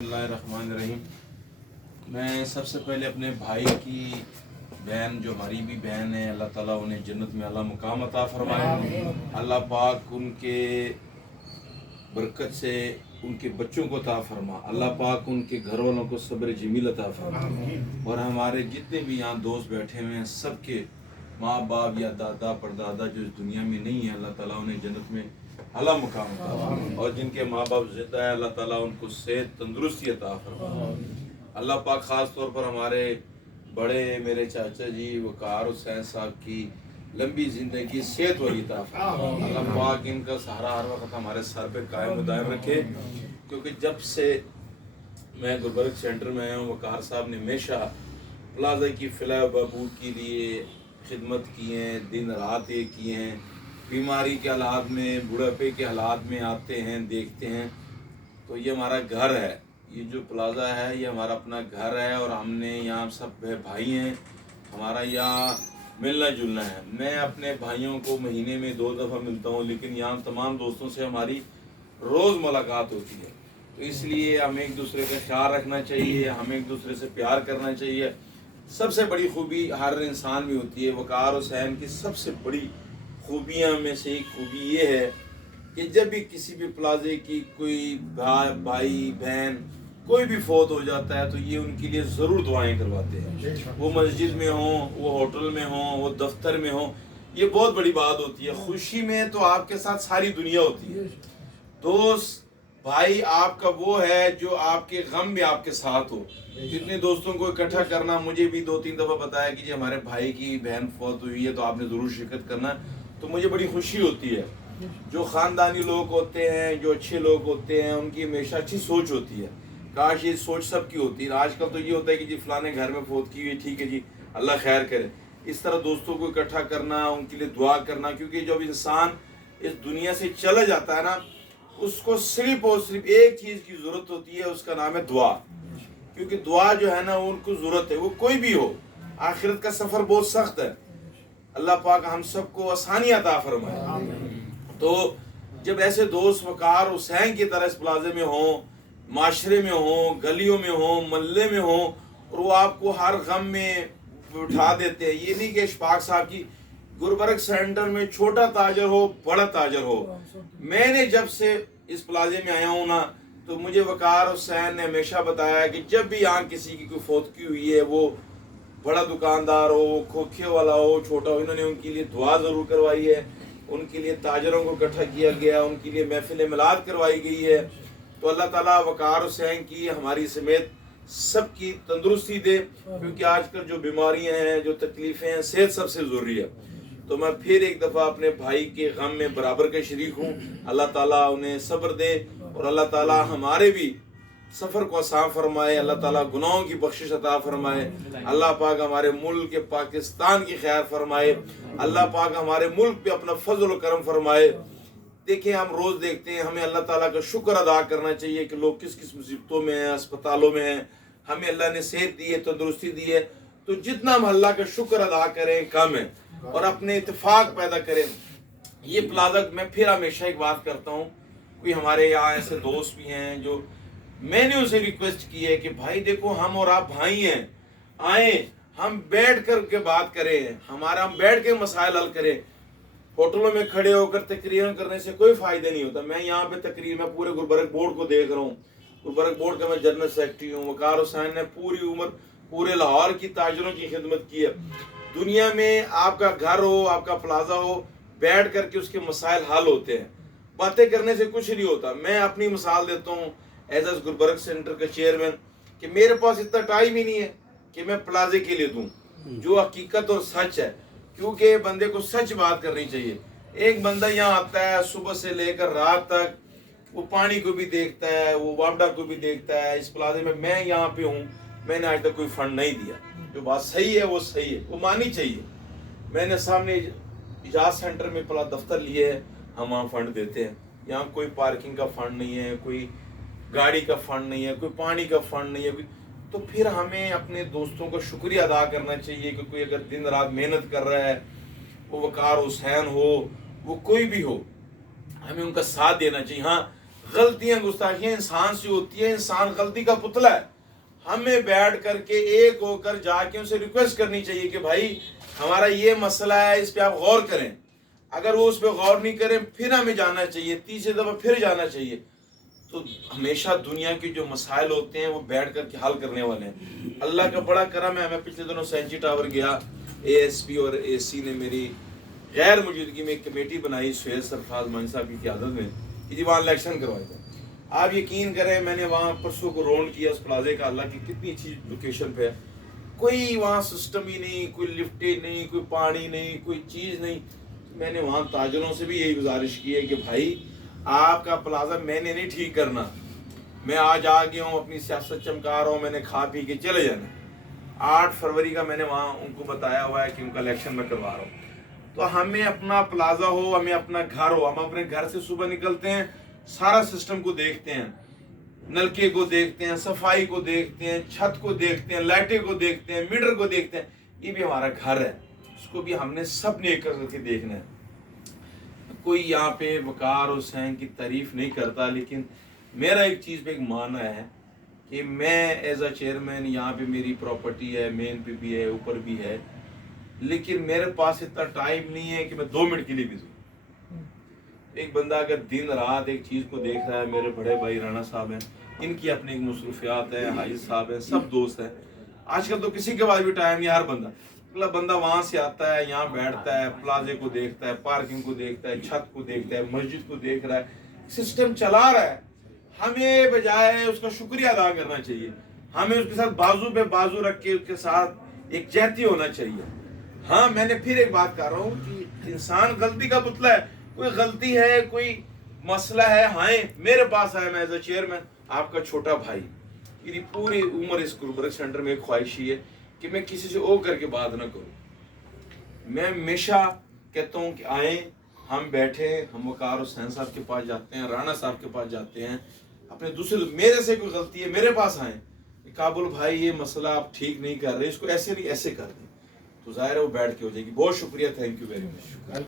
बिस्मिल्लाहिर्रहमानिर्रहीम। मैं सबसे पहले अपने भाई की बहन जो हमारी भी बहन है, अल्लाह ताला उन्हें जन्नत में अल्लाह मुकाम अता फरमाए। अल्लाह पाक उनके बरकत से उनके बच्चों को अता फरमा। अल्लाह पाक उनके घर वालों को सब्र जमील अता फरमा। और हमारे जितने भी यहाँ दोस्त बैठे हुए हैं सबके माँ बाप या दादा परदादा जो इस दुनिया में नहीं है, अल्लाह ताला उन्हें जन्नत में अल्लाह मुकाम अता फरमा। और जिनके माँ बाप जिंदा है, अल्लाह ताला उनको सेहत तंदुरुस्ती अता फरमा। अल्लाह पाक ख़ास तौर पर हमारे बड़े मेरे चाचा जी वकार हुसैन साहब की लंबी ज़िंदगी सेहत वाली अता फरमा। अल्लाह पाक इनका सहारा हर वक्त हमारे सर पे कायम दायम रखे। क्योंकि जब से मैं गुलबर्ग सेंटर में आया हूँ, वकार साहब ने हमेशा प्लाजा की फलाह बहबूद के लिए खिदमत की है, दिन रात ये किए हैं। बीमारी के हालात में, बुढ़ापे के हालात में आते हैं, देखते हैं। तो ये हमारा घर है, ये जो प्लाजा है ये हमारा अपना घर है। और हमने यहाँ सब भाई हैं, हमारा यहाँ मिलना जुलना है। मैं अपने भाइयों को महीने में 2 दफ़ा मिलता हूँ, लेकिन यहाँ तमाम दोस्तों से हमारी रोज़ मुलाकात होती है। तो इसलिए हमें एक दूसरे का ख्याल रखना चाहिए, हमें एक दूसरे से प्यार करना चाहिए। सबसे बड़ी खूबी हर इंसान में होती है। वकार हुसैन की सबसे बड़ी खूबियाँ में से एक खूबी ये है कि जब भी किसी भी प्लाजे की कोई भाई बहन कोई भी फौत हो जाता है तो ये उनके लिए ज़रूर दुआएं करवाते हैं। वो मस्जिद में हों, वो होटल में हों, वो दफ्तर में हों। ये बहुत बड़ी बात होती है। खुशी में तो आपके साथ सारी दुनिया होती है। दोस्त भाई आपका वो है जो आपके गम में आपके साथ हो। जितने दोस्तों को इकट्ठा करना, मुझे भी 2-3 दफ़ा बताया कि जी हमारे भाई की बहन फौत हुई है तो आपने ज़रूर शिरकत करना, तो मुझे बड़ी खुशी होती है। जो ख़ानदानी लोग होते हैं, जो अच्छे लोग होते हैं, उनकी हमेशा अच्छी सोच होती है। काश ये सोच सबकी होती है। आजकल तो ये होता है कि जी फलाने घर में फौत की हुई, ठीक है जी अल्लाह खैर करे। इस तरह दोस्तों को इकट्ठा करना, उनके लिए दुआ करना, क्योंकि जब इंसान इस दुनिया से चला जाता है ना, उसको सिर्फ और सिर्फ एक चीज़ की ज़रूरत होती है, उसका नाम है दुआ। क्योंकि दुआ जो है ना उनको ज़रूरत है, वो कोई भी हो। आखिरत का सफ़र बहुत सख्त है। अल्लाह पाक हम सबको आसानी अता फरमाए। तो जब ऐसे दोस्त वकार हुसैन की तरह इस प्लाजे में हों, माशरे में हों, गलियों में हों, मोहल्ले में हों, और वो आपको हर गम में उठा देते हैं। ये नहीं कि इशफाक साहब की गुलबर्ग सेंटर में छोटा ताजर हो बड़ा ताजर हो। मैंने जब से इस प्लाजे में आया हूँ ना, तो मुझे वकार हुसैन ने हमेशा बताया कि जब भी यहाँ किसी की कोई फौतगी हुई है, वो बड़ा दुकानदार हो, खोखे वाला हो, छोटा हो, इन्होंने उनके लिए दुआ ज़रूर करवाई है। उनके लिए ताजरों को इकट्ठा किया गया, उनके लिए महफिल मिलाद करवाई गई है। तो अल्लाह ताला वकार हुसैन की हमारी समेत सबकी तंदुरुस्ती दे। क्योंकि आजकल जो बीमारियां हैं, जो तकलीफ़ें हैं, सेहत सबसे ज़रूरी है। तो मैं फिर एक दफ़ा अपने भाई के गम में बराबर का शरीक हूँ। अल्लाह ताला उन्हें सब्र दे और अल्लाह ताला हमारे भी सफ़र को आसान फरमाए। अल्लाह ताला गुनाहों की बख्शिश अता फरमाए। अल्लाह पाक हमारे मुल्क के पाकिस्तान की खैर फरमाए। अल्लाह पाक हमारे मुल्क पे अपना फजल व करम फरमाए। देखिए हम रोज़ देखते हैं, हमें अल्लाह ताला का शुक्र अदा करना चाहिए कि लोग किस किस मुसीबतों में हैं, अस्पतालों में हैं। हमें अल्लाह ने सेहत दी है, तंदुरुस्ती दी है, तो जितना हम अल्लाह का शुक्र अदा करें कम है। और अपने इत्तेफाक पैदा करें। ये प्लाजा मैं फिर हमेशा एक बात करता हूँ, कोई हमारे यहाँ ऐसे दोस्त भी हैं जो मैंने उनसे रिक्वेस्ट की है कि भाई देखो हम और आप भाई हैं, आए हम बैठ कर के बात करें, हम बैठ के मसाइल हल करें। होटलों में खड़े होकर तकरीर करने से कोई फायदा नहीं होता। मैं यहाँ पे तकरीर में पूरे गुलबर्ग बोर्ड को देख रहा हूँ। गुलबर्ग बोर्ड का मैं जनरल सेक्रेटरी हूँ। वकार हुसैन ने पूरी उम्र पूरे लाहौर की ताजरों की खिदमत की है। दुनिया में आपका घर हो, आपका प्लाजा हो, बैठ करके उसके मसाइल हल होते हैं। बातें करने से कुछ नहीं होता। मैं अपनी मिसाल देता हूँ एज गुलबर्ग सेंटर का चेयरमैन, कि मेरे पास इतना टाइम ही नहीं है कि मैं प्लाजे के लिए दूँ जो हकीकत और सच है। क्योंकि बंदे को सच बात करनी चाहिए। एक बंदा यहाँ आता है सुबह से लेकर रात तक, वो पानी को भी देखता है, वो वापडा को भी देखता है। इस प्लाजे में मैं यहाँ पे हूँ, मैंने आज तक कोई फंड नहीं दिया। जो बात सही है वो सही है, वो माननी चाहिए। मैंने सामने इजाज सेंटर में पला दफ्तर लिए है, हम वहाँ फंड देते हैं। यहाँ कोई पार्किंग का फंड नहीं है, कोई गाड़ी का फंड नहीं है, कोई पानी का फंड नहीं है, कोई। तो फिर हमें अपने दोस्तों का शुक्रिया अदा करना चाहिए कि कोई अगर दिन रात मेहनत कर रहा है, वो वकार हुसैन हो, वो कोई भी हो, हमें उनका साथ देना चाहिए। हाँ, غلطیاں گستاخیاں انسان سے ہوتی ہیں، انسان غلطی کا پتلا ہے. ہمیں بیٹھ کر کے ایک ہو کر جا کے اسے ریکویسٹ کرنی چاہیے کہ بھائی ہمارا یہ مسئلہ ہے، اس پہ آپ غور کریں. اگر وہ اس پہ غور نہیں کریں پھر ہمیں جانا چاہیے، تیسری دفعہ پھر جانا چاہیے. تو ہمیشہ دنیا کے جو مسائل ہوتے ہیں وہ بیٹھ کر کے حل کرنے والے ہیں. اللہ کا بڑا کرم ہے، میں پچھلے دنوں سینچی ٹاور گیا، اے ایس پی اور اے سی نے میری غیر موجودگی میں ایک کمیٹی بنائی سہیل سرفراز مان صاحب کی قیادت میں کہ جی وہاں الیکشن کروایا تھا. آپ یقین کریں میں نے وہاں پرسوں کو رونڈ کیا اس پلازے کا، اللہ کی کتنی اچھی لوکیشن پہ ہے، کوئی وہاں سسٹم ہی نہیں، کوئی لفٹیں نہیں، کوئی پانی نہیں، کوئی چیز نہیں. میں نے وہاں تاجروں سے بھی یہی گزارش کی ہے کہ بھائی آپ کا پلازا میں نے نہیں ٹھیک کرنا، میں آج آ گیا ہوں اپنی سیاست چمکا رہا ہوں، میں نے کھا پی کے چلے جانا. 8 فروری کا میں نے وہاں ان کو بتایا ہوا ہے کہ ان کا الیکشن میں کروا رہا ہوں. تو ہمیں اپنا پلازا ہو، ہمیں اپنا گھر ہو، ہم اپنے گھر سے صبح نکلتے ہیں سارا سسٹم کو دیکھتے ہیں، نلکے کو دیکھتے ہیں، صفائی کو دیکھتے ہیں، چھت کو دیکھتے ہیں، لائٹیں کو دیکھتے ہیں، میٹر کو دیکھتے ہیں. یہ بھی ہمارا گھر ہے، اس کو بھی ہم نے سب نے ایک کر کے دیکھنا ہے. کوئی یہاں پہ وقار حسین کی تعریف نہیں کرتا، لیکن میرا ایک چیز پہ ایک ماننا ہے کہ میں ایز اے چیئرمین یہاں پہ میری پراپرٹی ہے، مین پہ بھی ہے، اوپر بھی ہے، لیکن میرے پاس اتنا ٹائم نہیں ہے کہ میں 2 منٹ کے لیے بھی دوں. ایک بندہ اگر دن رات ایک چیز کو دیکھ رہا ہے، میرے بڑے بھائی رانا صاحب ہیں، ان کی اپنی ایک مصروفیات ہیں، حائز صاحب ہیں، سب دوست ہیں. آج کل تو کسی کے پاس بھی ٹائم نہیں، ہر بندہ وہاں سے آتا ہے، یہاں بیٹھتا ہے، پلازے کو دیکھتا ہے، پارکنگ کو دیکھتا ہے، چھت کو دیکھتا ہے، مسجد کو دیکھ رہا ہے، سسٹم چلا رہا ہے. ہمیں بجائے اس کا شکریہ ادا کرنا چاہیے، ہمیں اس کے ساتھ بازو پہ بازو رکھ کے اس کے ساتھ ایک جہتی ہونا چاہیے. ہاں میں نے پھر ایک بات کر رہا ہوں کہ انسان غلطی کا پتلا ہے، کوئی غلطی ہے، کوئی مسئلہ ہے، ہاں میرے پاس آیا، میں ایز اے چیئرمین آپ کا چھوٹا بھائی، میری پوری عمر اس گلبرگ سینٹر میں ایک خواہش ہی ہے کہ میں کسی سے او کر کے بات نہ کروں. میں ہمیشہ کہتا ہوں کہ آئیں، ہم بیٹھے، ہم وقار حسین صاحب کے پاس جاتے ہیں، رانا صاحب کے پاس جاتے ہیں، اپنے دوسرے میرے سے کوئی غلطی ہے میرے پاس آئیں، کابل بھائی یہ مسئلہ آپ ٹھیک نہیں کر رہے، اس کو ایسے نہیں ایسے کر دیں، تو ظاہر ہے وہ بیٹھ کے ہو جائے گی. بہت شکریہ، تھینک یو ویری مچ.